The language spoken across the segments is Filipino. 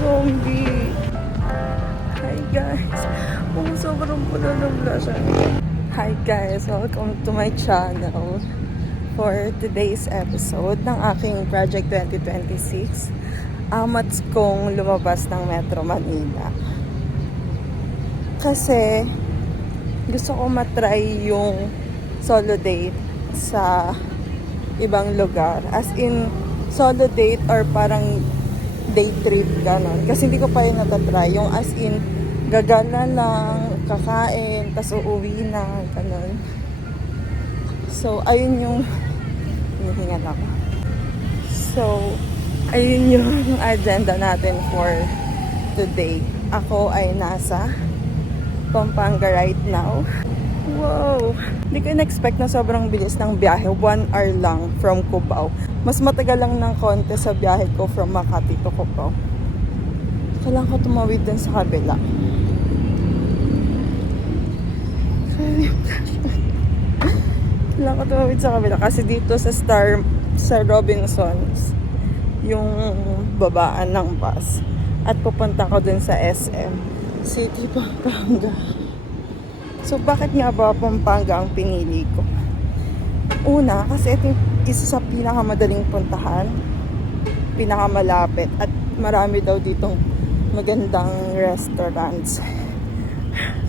zombie. Hi guys. Sobrang pula ng blush. Hi guys, welcome to my channel for today's episode ng aking Project 2026. Amats kong lumabas ng Metro Manila. Kasi gusto ko matry yung solo date sa ibang lugar. As in, solo date or parang day trip, ganon. Kasi hindi ko pa yun natatry. Yung as in, gagala lang, kakain, tas uuwi na, ganon. So, ayun yung hinihingan ako. So, ayun yung agenda natin for today. Ako ay nasa Pampanga right now. Wow! Hindi ko in-expect na sobrang bilis ng biyahe. 1 hour lang from Cubao. Mas matagal lang ng konti sa biyahe ko from Makati to Cubao. Kailangan ko tumawid din sa kabila. Kailangan ko tumawid sa kabila. Kasi dito sa Robinsons, yung babaan ng bus. At pupunta ko dun sa SM City, Pampanga. So, bakit nga ba Pampanga ang pinili ko? Una, kasi ito yung isa sa pinakamadaling puntahan, pinakamalapit, at marami daw ditong magandang restaurants.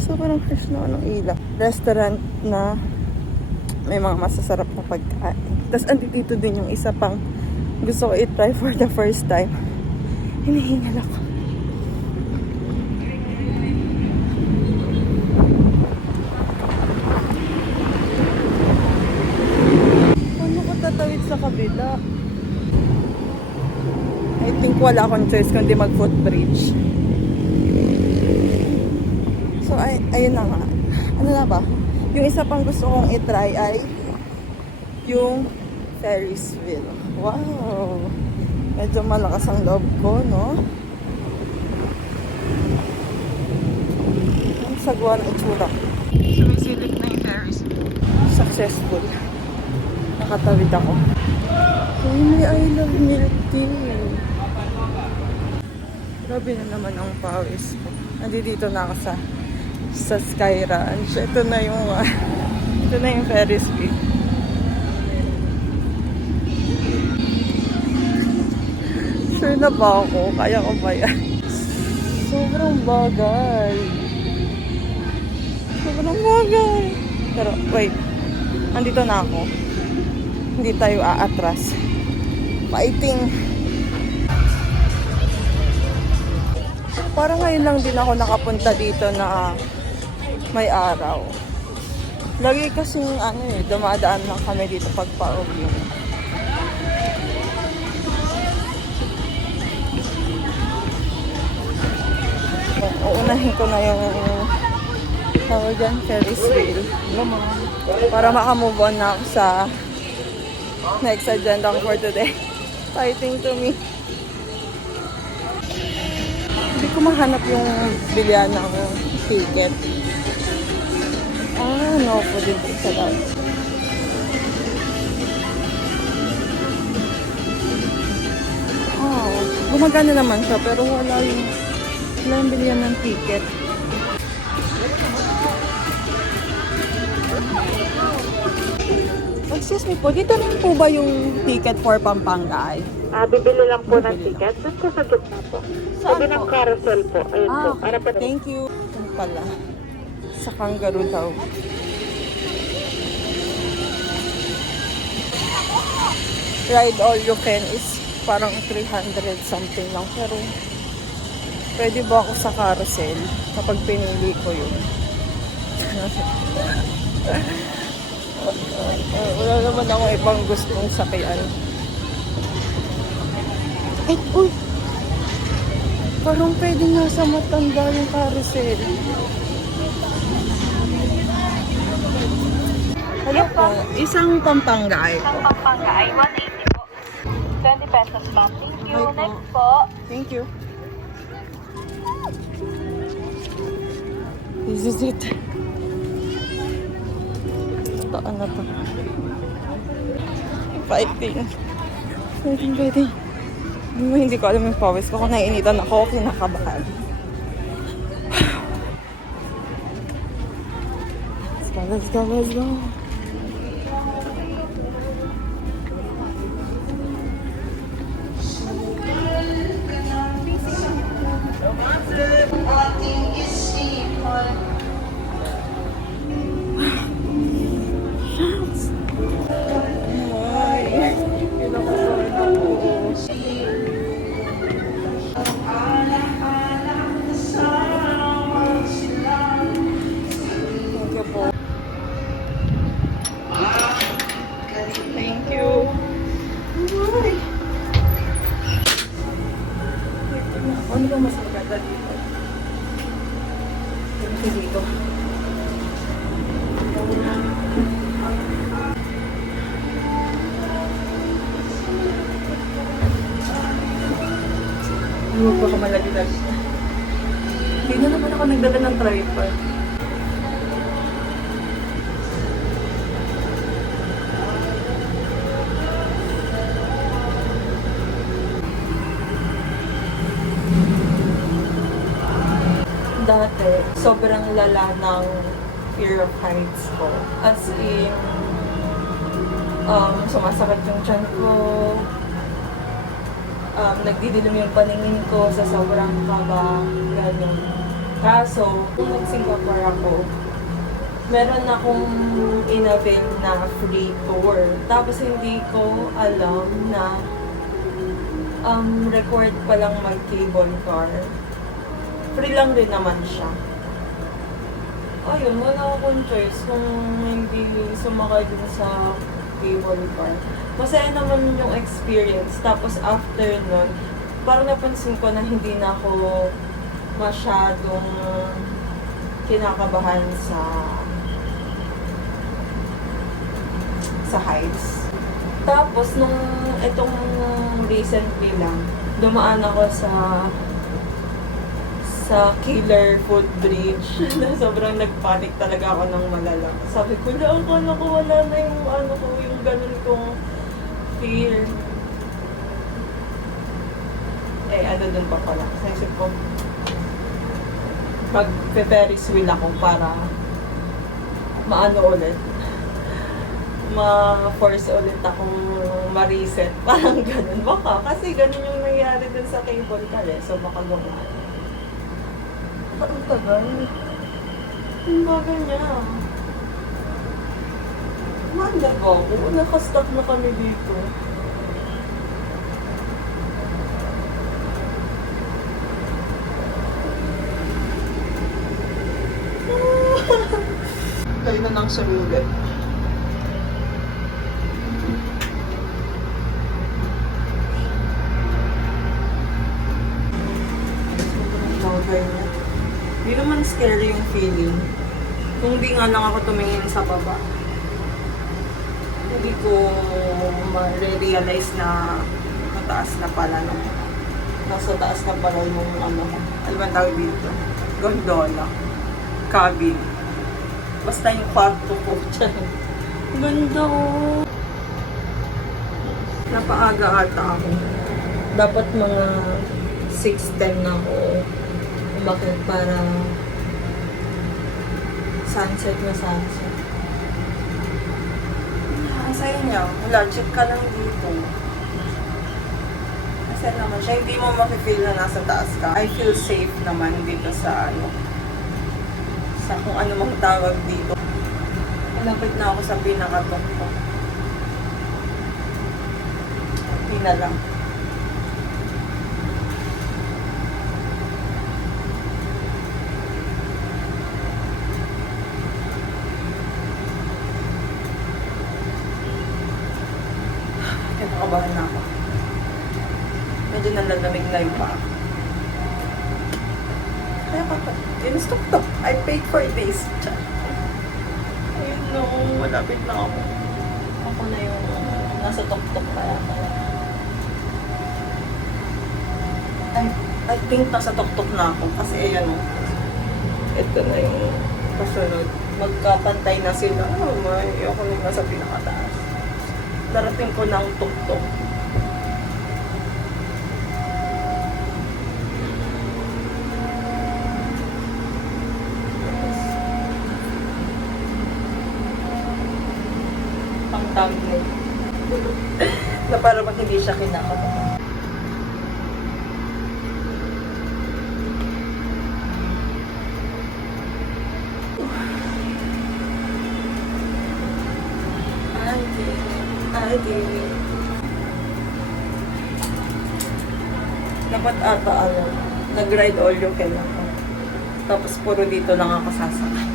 So, parang fresh na ng ilaw. Restaurant na may mga masasarap na pagkain. Tapos, andito din yung isa pang gusto ko i-try for the first time. Hinihingal ako. Tatawid sa kabila. I think wala akong choice kundi mag-footbridge. So, ayun na nga. Ano na ba? Yung isa pang gusto kong itry ay yung Ferris wheel. Wow! Medyo malakas ang loob ko, no? Ang sagwa ng itsura. Sumisilip na yung Ferris wheel. Successful. Nakatawid ako. Uy, may I love milk tea. Grabe na naman ang pawis ko. Nandito na ako sa Sky Ranch. Ito na yung Ferris wheel. Sure na ba ako? Kaya ko ba yan? Sobrang bagay. Sobrang bagay. Pero, wait. Nandito na ako. Hindi tayo aatras. Fighting. Parang ngayon lang din ako nakapunta dito na may araw. Lagi kasing dumadaan lang kami dito pag pa-uwi. Uunahin ko na yung Ferris wheel. Para makamove on na ako sa next agenda ko for today. Fighting to me. Hindi ko mahanap yung bilyan ng ticket. No po din sa lab. Gumagana naman siya pero wala yung bilyan ng ticket. Excuse me po, dito rin po ba yung ticket for Pampanga? Bibili lang po ng ticket. Doon po sa gitna po. Saan Sabi ng po? carousel po. Ayun po. Okay. Thank you. Ito pala. Sa Kangaroo daw. Ride all you can is parang 300 something lang. Pero pwede ba ako sa carousel kapag pinili ko yun? Wala naman akong ibang gustong sakyan. Ay, uy! Parang pwede nga sa matanda yung carousel. Ano po? Isang Pampanga ay po. Isang Pampanga ay 180 po. 20 pesos ma'am. Thank you. Ay po. Next po. Thank you. This is it. Ito, ano to? Fighting. Hindi ko alam yung pawis ko. Kung naiinitan ako, kinakabahan. Let's go, let's go, let's go. Thank you po. Thank you. Ay. Ano ba mas maganda dito? Dito. Huwag baka malagi-lagi. Hindi na naman ako nagdala ng tripod. Dati, sobrang lala ng fear of heights ko. As in, sumasakit yung tiyan ko, nagdidilim yung paningin ko sa sobrang kaba, gano'n. Kaso, kung nag-Singapore ako, meron akong in-avail na free tour. Tapos hindi ko alam na record palang mag-cable car. Free lang rin naman siya. Ayun, wala akong choice kung hindi sumakay din sa cable car. Masaya naman yung experience. Tapos after nun, parang napansin ko na hindi na ako masyadong kinakabahan sa heights. Tapos nung itong recently lang, dumaan ako sa Killer Footbridge na sobrang nagpanic talaga ako ng malala. Sabi ko, akala ko wala na yung ganun kong fear. Dun pa pala. Sa isip ko, mag-Ferris wheel ako para ulit. Ma-force ulit akong ma-reset. Parang ganun. Baka. Kasi ganun yung nangyari dun sa cable car eh. So baka gumaan. Ang tagal. Ang bagal niya. Manda ba ako? Nakastock na kami dito. Tayo na ng sulugan. Hindi naman scary yung feeling. Kung di nga lang ako tumingin sa baba, hindi ko ma-realize na mataas na pala nung nasa taas na pala yung ano ba tawag dito? Gondola. Cabin. Basta yung kwarto ko dyan. Ganda oh. Napaaga ata ako. Dapat mga 6:10 na ako. Bakit? Para sunset na sunset. Ang saya niya. Wala, check ka lang dito. Masaya naman siya. Hindi mo makifeel na nasa taas ka. I feel safe naman dito sa sa kung ano mang tawag dito. Malapit na ako sa pinakatuktok. Hindi na lang. Kinakabahan na ako. Medyo nalalamig na yung paa. Kaya ginusto ko to. I paid for this. Ayun no, malapit na ako. Ako na yung nasa tok-tok kaya. I think nasa tok-tok na ako. Kasi ayan o. Ito na yung kasunod. Magkapantay na sila. Oh my, ako na yung nasa pinakataas. Darating ko ng tok-tok. thumbnail. Na para bang hindi siya kinakabahan. Ate. Dapat ata nag-ride all you can ako. Tapos puro dito lang ako sasakay.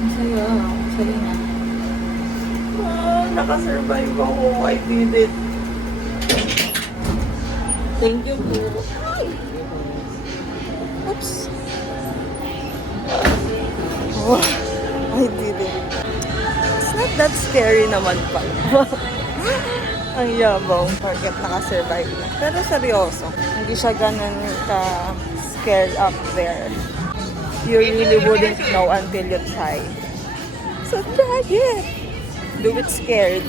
Masaya. Masaya na. Nakasurvive ako. I did it. Thank you po. Oops. Oh, I did it. It's not that scary naman pala. Ang yabang. Forget nakasurvive na. Pero seryoso. Hindi siya ganun ka-scared up there. You really wouldn't know until you try. So try it. Do it scared.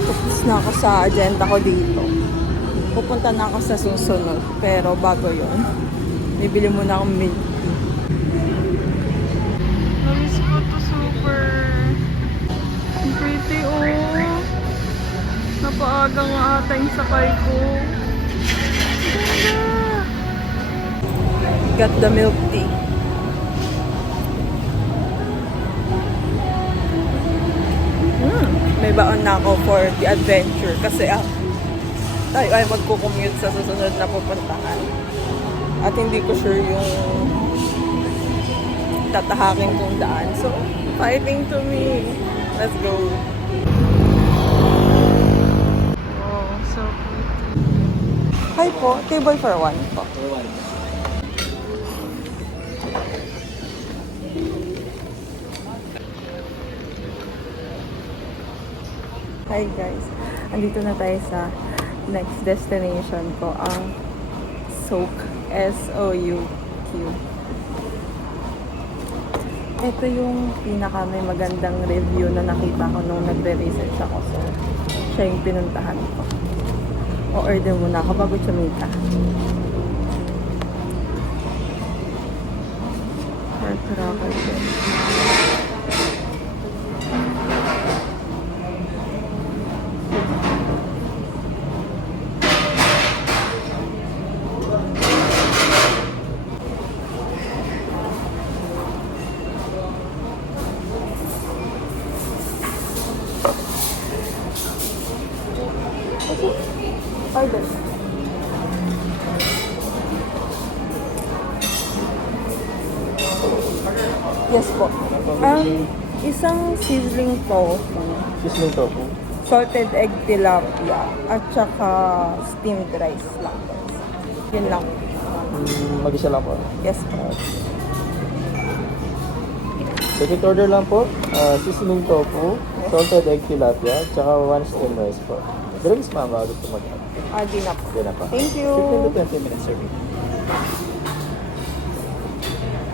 Tapos na ako sa agenda ko dito. Pupunta na ako sa susunod. Pero bago yun, bibili muna akong milk tea. Namiss ko to super. Ang pretty oh. Napaaga nga ata yung sakay ko. Got the milk tea. May baon na ako for the adventure kasi tayo ay magko-commute sa susunod na pupuntahan. At hindi ko sure yung tatahakin kong daan. So, fighting to me. Let's go. Oh, so pretty. Hi po, table for one po. Hi guys, andito na tayo sa next destination ko, ang Souk, S-O-U-Q. Ito yung pinaka may magandang review na nakita ko nung nagre-research ako. So, siya yung pinuntahan ko. O-order muna ako bago tsumita. Pork cracker din. Order. Yes po. Isang sizzling tofu, Sizzling tofu. salted egg tilapia, at saka steamed rice lang. Yun lang. Mag-isa lang po. Yes po. Second order lang po. Sizzling tofu, salted egg tilapia, tsaka 1 steamed rice po. Dalamis ma'am, gusto mag-add. Di na po. Yan na po. Thank you. 15 to 20 minutes serving.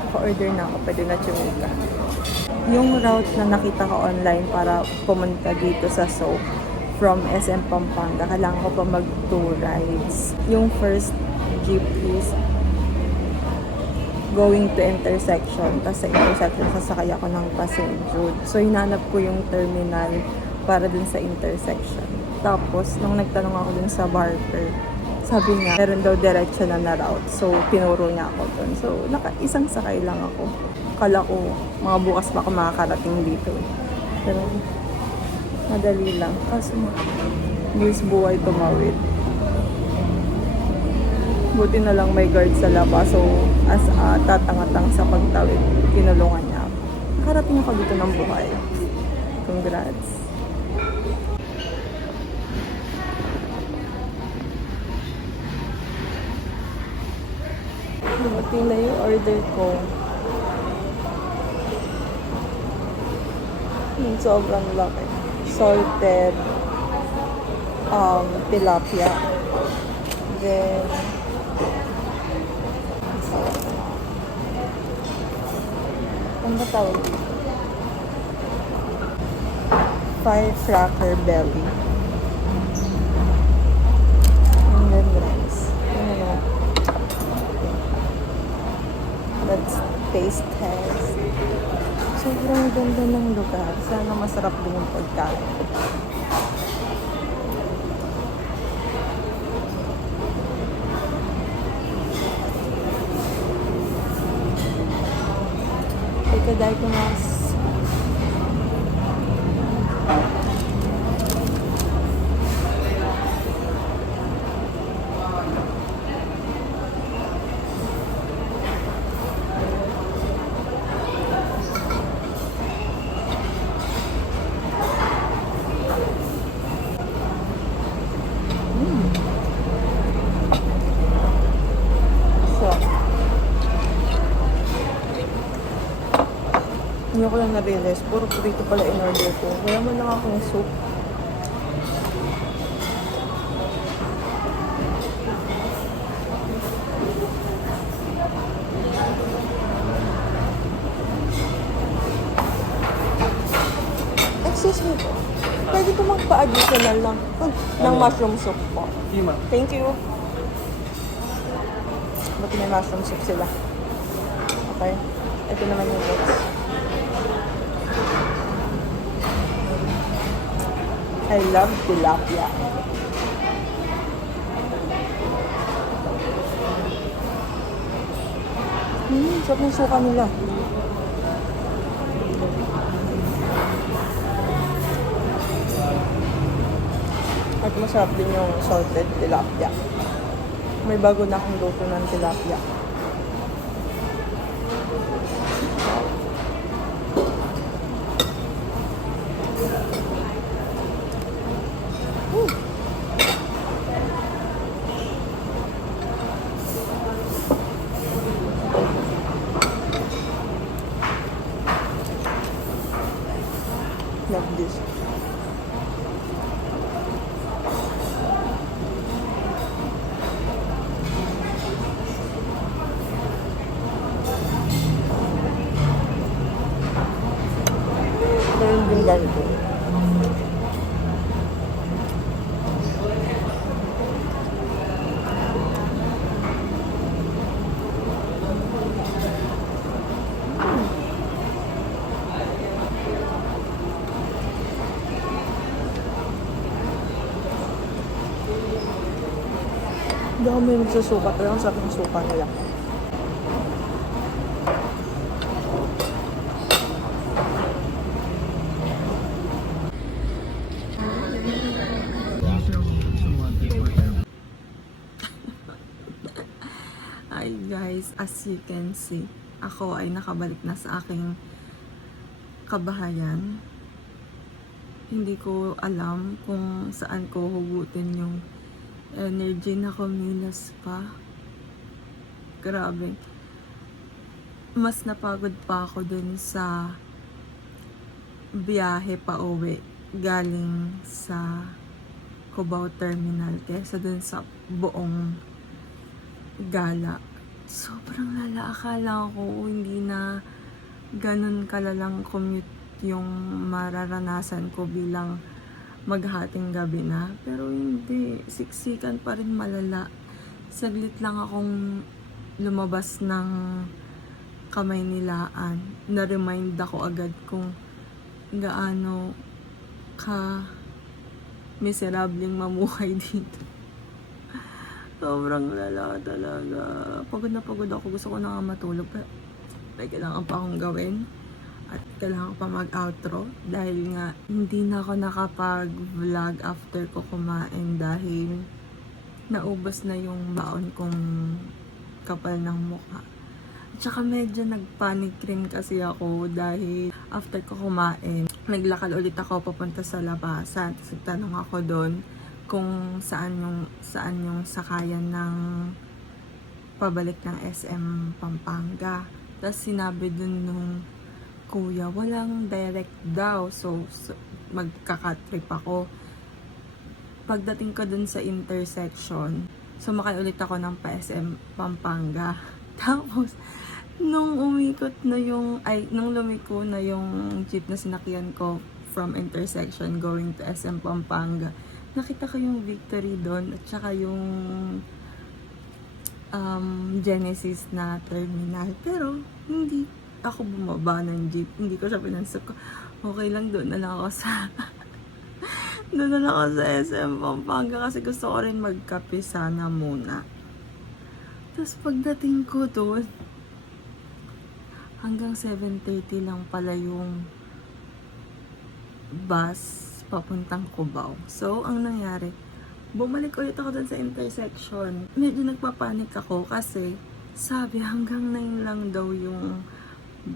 Pa-order na ako, pwede na chumika. Yung route na nakita ko online para pumunta dito sa Souk from SM Pampanga, kailangan ko pa mag 2 rides. Yung first jeep is going to intersection, tapos sa intersection sasakay ako ng Pasig Jude. So hinanap ko yung terminal para dun sa intersection. Tapos nung nagtanong ako dun sa barker, sabi niya, meron daw diretsyo na route. So, pinuro niya ako doon. So, isang sakay lang ako. Kala ko, mga bukas pa ako makakarating dito. Pero, madali lang. Kaso, news buhay tumawid. Buti na lang may guard sa labas. So, as tatangatang sa pagtawid, kinulungan niya ako. Nakarating ako dito ng buhay. Congrats. Dumating na yung order ko. Yung sobrang laki. Salted tilapia. Then ano ba tawag dito? Firecracker belly. And then rice. Ano? Let's taste test. Sobrang ganda ng lugar. lugar. Sana masarap din yung pagkain. Itadakimasu. So, hindi ko lang na-realize, puro prito pala in-order ko. Kaya mo lang akong soup. Excuse me po. Pwede ko magpa-additional lang ng mushroom soup po. Hindi ma'am. Thank you. Ba't may mushroom soup sila? Okay. Ito naman yung next. I love tilapia. Sarap ng suka nila. At masarap din yung salted tilapia. May bago na akong luto ng tilapia. Love this. Meron din ganito. Hindi ako may nagsusuka, pero ang sarap ng suka nila. Hi guys, as you can see, ako ay nakabalik na sa aking kabahayan. Hindi ko alam kung saan ko hugutin yung energy na kumilos pa. Grabe. Mas napagod pa ako dun sa biyahe pa uwi galing sa Cubao Terminal kaysa dun sa buong gala. Sobrang lala. Akala ko hindi na ganun kalalang commute yung mararanasan ko bilang maghating gabi na. Pero hindi. Siksikan pa rin malala. Saglit lang akong lumabas ng Kamay Nilaan. Na-remind ako agad kung gaano ka miserableng mamuhay dito. Sobrang lala talaga. Pagod na pagod ako. Gusto ko na nga matulog. Pero may kailangan pa akong gawin. At kailangan ko pa mag-outro. Dahil nga, hindi na ako nakapag-vlog after ko kumain. Dahil naubos na yung baon kong kapal ng mukha. At saka medyo nagpanic rin kasi ako. Dahil after ko kumain, naglakad ulit ako papunta sa labasan. Tapos nagtanong ako doon kung saan yung sakayan ng pabalik ng SM Pampanga. Tapos sinabi dun nung kuya, walang direct daw. So magkakatrip ako. Pagdating ko dun sa intersection, sumakay ulit ako ng pa-SM Pampanga. Tapos, nung lumiko na yung jeep na sinakyan ko from intersection going to SM Pampanga, nakita ko yung Victory doon at saka yung Genesis na terminal. Pero hindi ako bumaba ng jeep. Hindi ko siya pinansap ko. okay lang doon na lang ako sa doon na lang ako sa SM Pampanga kasi gusto ko rin magkape sana muna. Tapos pagdating ko doon, hanggang 7:30 lang pala yung bus papuntang Cubao. So, ang nangyari, bumalik ulit ako doon sa intersection. Medyo nagpapanik ako kasi sabi hanggang 9 lang daw yung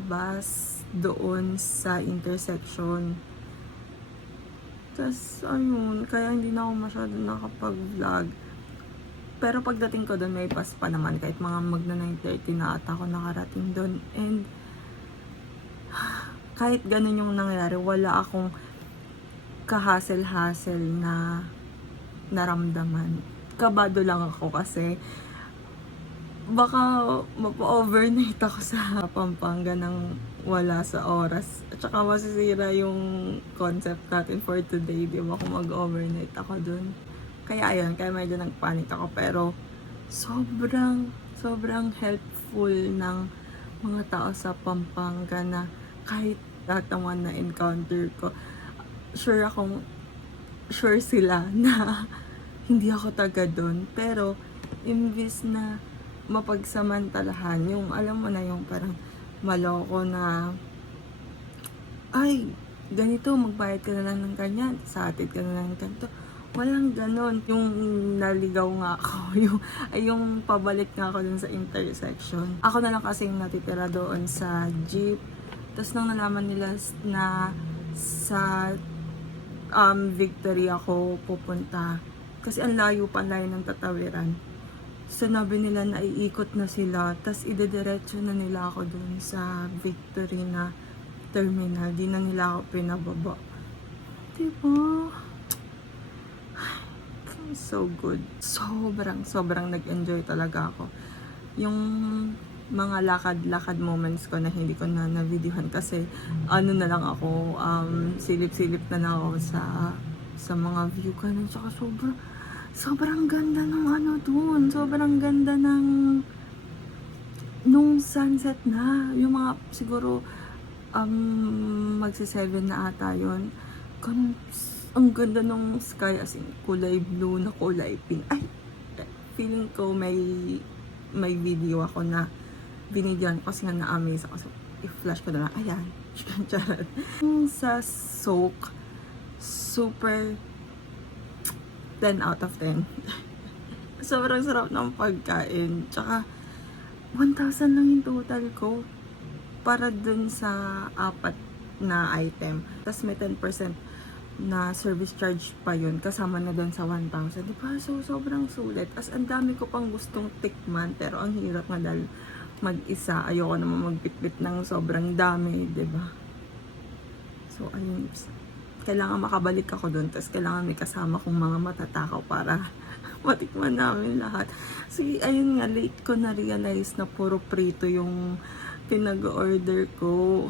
bus doon sa intersection. Tapos, ayun, kaya hindi na ako masyado nakapag-vlog. Pero pagdating ko doon, may pass pa naman. Kahit mga magna 9:30 na ata ako nakarating doon. And, kahit ganun yung nangyari, wala akong kahasel-hasel na naramdaman. Kabado lang ako kasi baka mapa-overnight ako sa Pampanga ng wala sa oras. At saka masisira yung concept natin for today, di ba? Kung mag-overnight ako dun. Kaya ayun, kaya medyo nagpanik ako. Pero sobrang helpful ng mga tao sa Pampanga na kahit lahat ng mga na-encounter ko, sure sila na hindi ako taga doon. Pero, imbis na mapagsamantalahan, yung alam mo na yung parang maloko na, ay, ganito, magbayad ka na lang ng ganyan, saatid ka na lang ng ganito. Walang ganon. Yung naligaw nga ako, yung pabalik nga ako dun sa intersection. Ako na lang kasi yung natitira doon sa jeep. Tapos nang nalaman nila na sa Victory ako pupunta. Kasi ang layo ng tatawiran. Sinabi nila na iikot na sila, tas idediretso na nila ako dun sa Victory na terminal. Di na nila ako pinababa. Diba? So good. Sobrang nag-enjoy talaga ako. Yung mga lakad-lakad moments ko na hindi ko na na-videohan kasi ano na lang ako, silip-silip na lang ako sa mga view ko. Tsaka sobrang ganda ng ano dun. Sobrang ganda nung sunset na. Yung mga siguro magsi-7 na ata yun. Ang ganda nung sky, as in kulay blue na kulay pink. Ay, feeling ko may video ako na binigyan kasi nga na-amaze ako. So, i-flash ko na lang. Ayan. Charot. Sa soak, super 10 out of 10. Sobrang sarap ng pagkain. Tsaka, 1,000 lang yung total ko para dun sa 4 na item. Tapos may 10% na service charge pa yun, kasama na doon sa 1,000. Diba? So, sobrang sulit. As ang dami ko pang gustong tikman, pero ang hirap nga dahil mag-isa. Ayoko naman magbitbit ng sobrang dami, diba? So, ayun. Kailangan makabalik ako doon, tapos kailangan may kasama kong mga matatakaw para matikman namin lahat. So, ayun nga, late ko na-realize na puro prito yung pinag-order ko.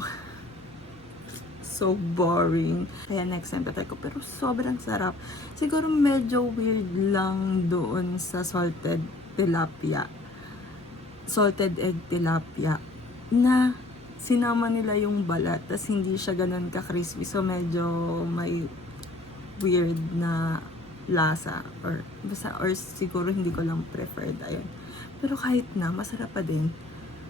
So boring. Kaya next time patay ko. Pero sobrang sarap. Siguro medyo weird lang doon sa salted tilapia. Salted egg tilapia. Na sinama nila yung balat. Tas hindi siya ganun ka-crispy. So medyo may weird na lasa. Or siguro hindi ko lang preferred. Ayun. Pero kahit na, masarap pa din.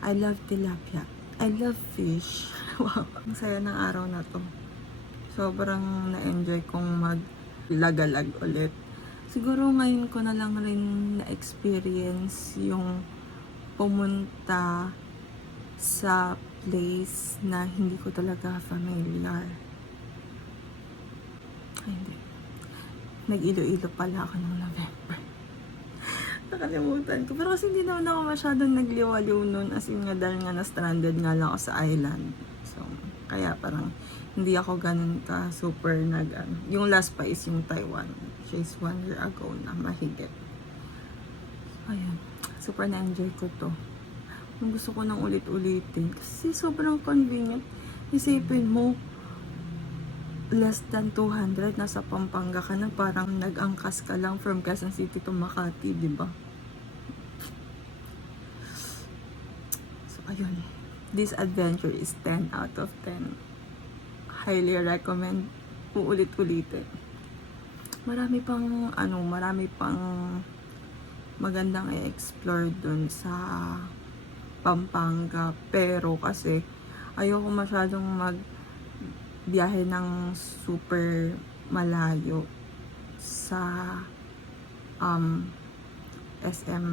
I love tilapia. I love fish. Wow. Ang saya ng araw na to. Sobrang na-enjoy kong maglagalag ulit. Siguro ngayon ko na lang rin na-experience yung pumunta sa place na hindi ko talaga familiar. Ay, hindi. Nag-Iloilo pala ako noong November. Nakalimutan ko. Pero kasi hindi naman ako masyadong nagliwaliw nun. As in nga, dahil nga na-stranded nga lang ako sa island. So, kaya parang hindi ako ganun ka super yung last pa is yung Taiwan. Which is 1 year ago na mahigit. So, ayun. Super na-enjoy ko to. Kung gusto ko nang ulit-ulitin. Kasi sobrang convenient. Isipin mo, less than 200, nasa Pampanga ka na, parang nag-angkas ka lang from Quezon City to Makati, di ba? So, ayun. This adventure is 10 out of 10. highly recommend uulit-ulitin. Marami pang magandang i-explore dun sa Pampanga. Pero kasi ayoko masyadong magbiyahe ng super malayo sa SM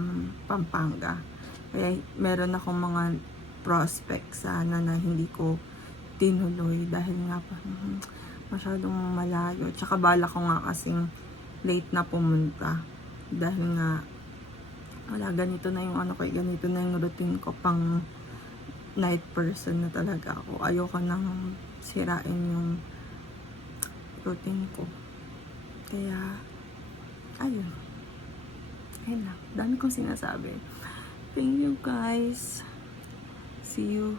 Pampanga. Kaya meron akong mga prospects sana na hindi ko tinuloy dahil nga pa masyadong malayo. Tsaka bala ko nga kasing late na pumunta dahil nga wala, ganito na yung ganito na yung routine ko, pang night person na talaga ako. Ayoko nang sirain yung routine ko. Kaya ayun lang, dami kong sinasabi. Thank you guys, see you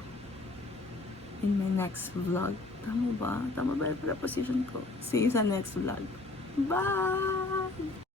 in my next vlog. Tama ba yung preposition ko? See you sa next vlog. Bye!